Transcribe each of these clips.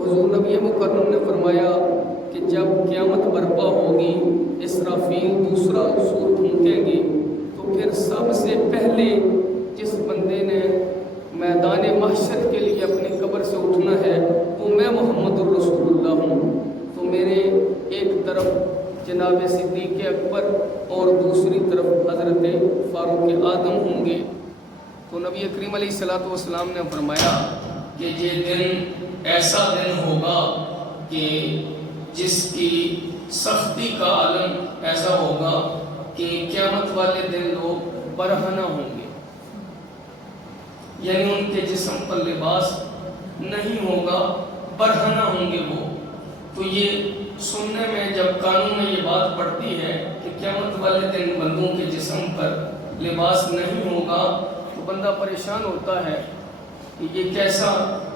حضور نبی مکرم نے فرمایا کہ جب قیامت برپا ہوگی، اسرافیل دوسرا سور پھونکیں گے، تو پھر سب سے پہلے جس بندے نے میدان محشر کے لیے اپنی قبر سے اٹھنا ہے وہ میں محمد الرسول اللہ ہوں۔ تو میرے ایک طرف جناب صدیق اکبر اور دوسری طرف حضرت فاروق اعظم ہوں گے۔ تو نبی کریم علیہ الصلوۃ والسلام نے فرمایا کہ یہ دن ایسا دن ہوگا کہ جس کی سختی کا عالم ایسا ہوگا کہ قیامت والے دن لوگ برہنہ ہوں گے، یعنی ان کے جسم پر لباس نہیں ہوگا، برہنہ ہوں گے وہ۔ تو یہ سننے میں جب کانوں میں یہ بات پڑتی ہے کہ قیامت والے دن بندوں کے جسم پر لباس نہیں ہوگا تو بندہ پریشان ہوتا ہے کہ یہ کیسا،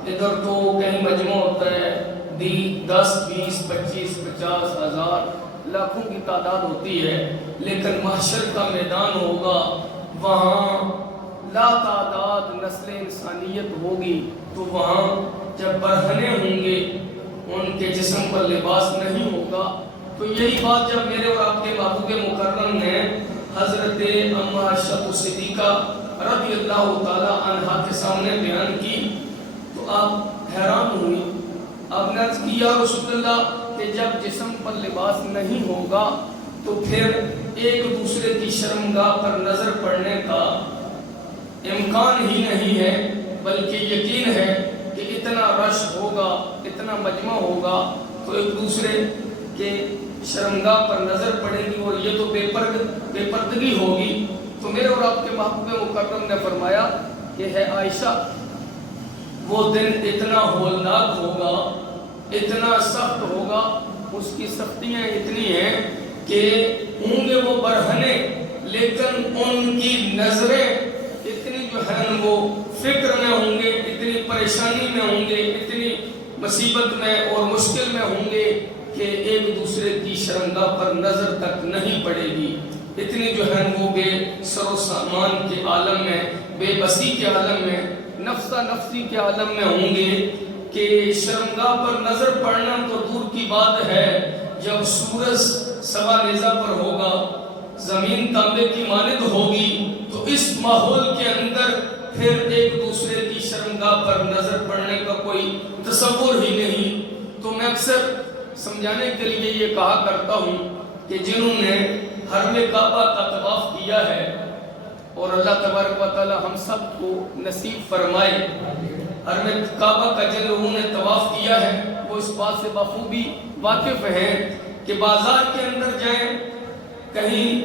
ادھر تو کہیں مجمع ہوتا ہے 10 20 25 50 ہزار لاکھوں کی تعداد ہوتی ہے، لیکن محشر کا میدان ہوگا، وہاں لا تعداد نسل انسانیت ہوگی، تو وہاں جب برہنے ہوں گے ان کے جسم پر لباس نہیں ہوگا۔ تو یہی بات جب میرے اور آپ کے محبوب مکرم نے حضرت ام عائشہ صدیقہ رضی اللہ تعالی عنہا کے سامنے بیان کی تو آپ حیران ہوئی۔ آپ نے عرض کی یا رسول اللہ کہ جب جسم پر لباس نہیں ہوگا تو پھر ایک دوسرے کی شرمگاہ پر نظر پڑنے کا امکان ہی نہیں ہے، بلکہ یقین ہے کہ اتنا رش ہوگا، اتنا مجمع ہوگا تو ایک دوسرے کے شرمگاہ پر نظر پڑے گی اور یہ تو بے پردگی ہوگی۔ تو میرے اور آپ کے محبوب مکرم نے فرمایا کہ ہے عائشہ، وہ دن اتنا ہولناک ہوگا، اتنا سخت ہوگا، اس کی سختیاں اتنی ہیں کہ ہوں گے وہ برہنے، لیکن ان کی نظریں اتنی جو ہے وہ فکر میں ہوں گے، اتنی پریشانی میں ہوں گے، اتنی مصیبت میں اور مشکل میں ہوں گے کہ ایک دوسرے کی شرمگاہ پر نظر تک نہیں پڑے گی، اتنی جو ہے وہ بے سر و سامان کے عالم میں، بے بسی کے عالم میں، نفسہ نفسی کے عالم میں ہوں گے کہ شرمگاہ پر نظر پڑنا تو دور کی بات ہے، جب سورج سوا نیزہ پر ہوگا، زمین تانبے کی مانند ہوگی، تو اس ماحول کے اندر پھر ایک دوسرے کی شرمگاہ پر نظر پڑنے کا کوئی تصور ہی نہیں۔ تو میں اکثر سمجھانے کے لیے یہ کہا کرتا ہوں کہ جنہوں نے حرم کعبہ کا طواف کیا ہے، اور اللہ تبارک و تعالی ہم سب کو نصیب فرمائے، حرم کعبہ کا جن لوگوں نے طواف کیا ہے وہ اس بات سے بخوبی واقف ہیں کہ بازار کے اندر جائیں، کہیں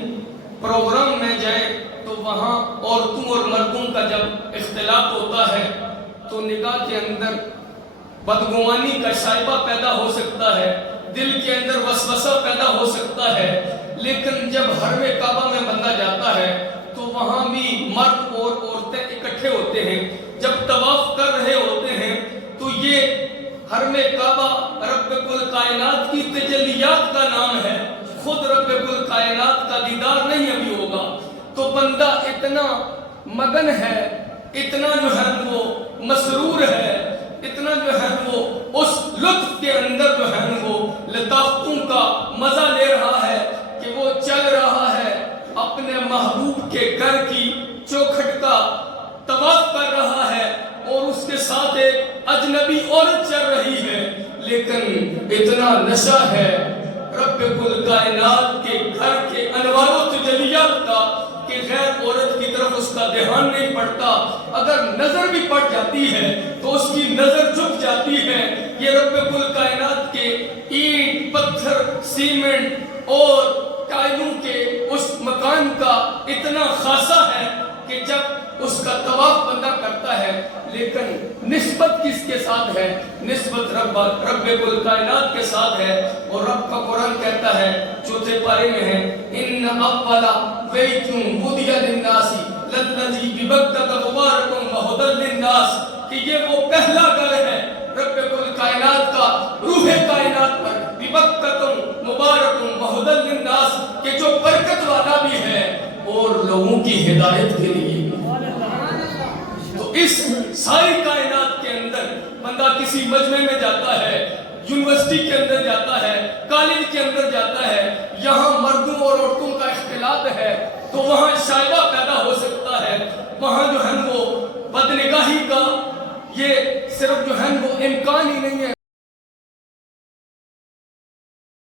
پروگرام میں جائیں تو وہاں عورتوں اور مردوں کا جب اختلاط ہوتا ہے تو نگاہ کے اندر بدگمانی کا شائبہ پیدا ہو سکتا ہے، دل کے اندر وسوسہ پیدا ہو سکتا ہے، لیکن جب حرم کعبہ میں بندہ جاتا ہے تو وہاں بھی مرد اور عورتیں اکٹھے ہوتے ہیں، جب طواف کر رہے ہوتے ہیں تو یہ حرم کعبہ رب کل کائنات کی تجلیات کا نام ہے، خود رب کل کائنات کا دیدار نہیں ابھی ہوگا، تو بندہ اتنا مگن ہے، اتنا جو ہے وہ مسرور ہے، اتنا جو ہے وہ اس لطف کے اندر جو ہے وہ لطافتوں کا مزہ لے رہا ہے کہ وہ چل رہا ہے، اپنے محبوب کے گھر کی چوکھٹ کا طواف کر رہا ہے اور اس کے ساتھ ایک اجنبی عورت چل رہی ہے، لیکن اتنا نشہ ہے رب کل کائنات کے گھر کے انوار و تجلیات کا کہ غیر عورت کی طرف اس کا دھیان نہیں پڑتا، اگر نظر بھی پڑ جاتی ہے تو اس کی نظر جھک جاتی ہے۔ یہ رب کل کائنات کے اینٹ، پتھر، سیمنٹ اور ٹائلوں کے اس مکان کا اتنا خاصہ ہے کہ جب اس کا طواف بندہ کرتا ہے، لیکن نسبت کس کے ساتھ ہے؟ نسبت رب کل کائنات کے ساتھ ہے، اور رب کا قرآن کہتا ہے چوتھے پارے میں ہے ان اول بیت وضع للناس للذی ببکۃ مبارک وہدی للناس، کہ یہ وہ پہلا گھر ہے رب کل کائنات کا، روح کائنات پر، ببکۃ مبارک وہدی للناس، کہ جو برکت والا بھی ہے اور لوگوں کی ہدایت کے لیے بھی۔ تو اس ساری کائنات کے اندر بندہ بندہ کسی مجمع میں جاتا ہے، یونیورسٹی کے اندر جاتا ہے، کالج کے اندر جاتا ہے، یہاں مردوں اور عورتوں کا اختلاط ہے تو وہاں شائبہ پیدا ہو سکتا ہے، وہاں جو ہے وہ بدنگاہی کا یہ صرف جو ہے وہ امکان ہی نہیں ہے۔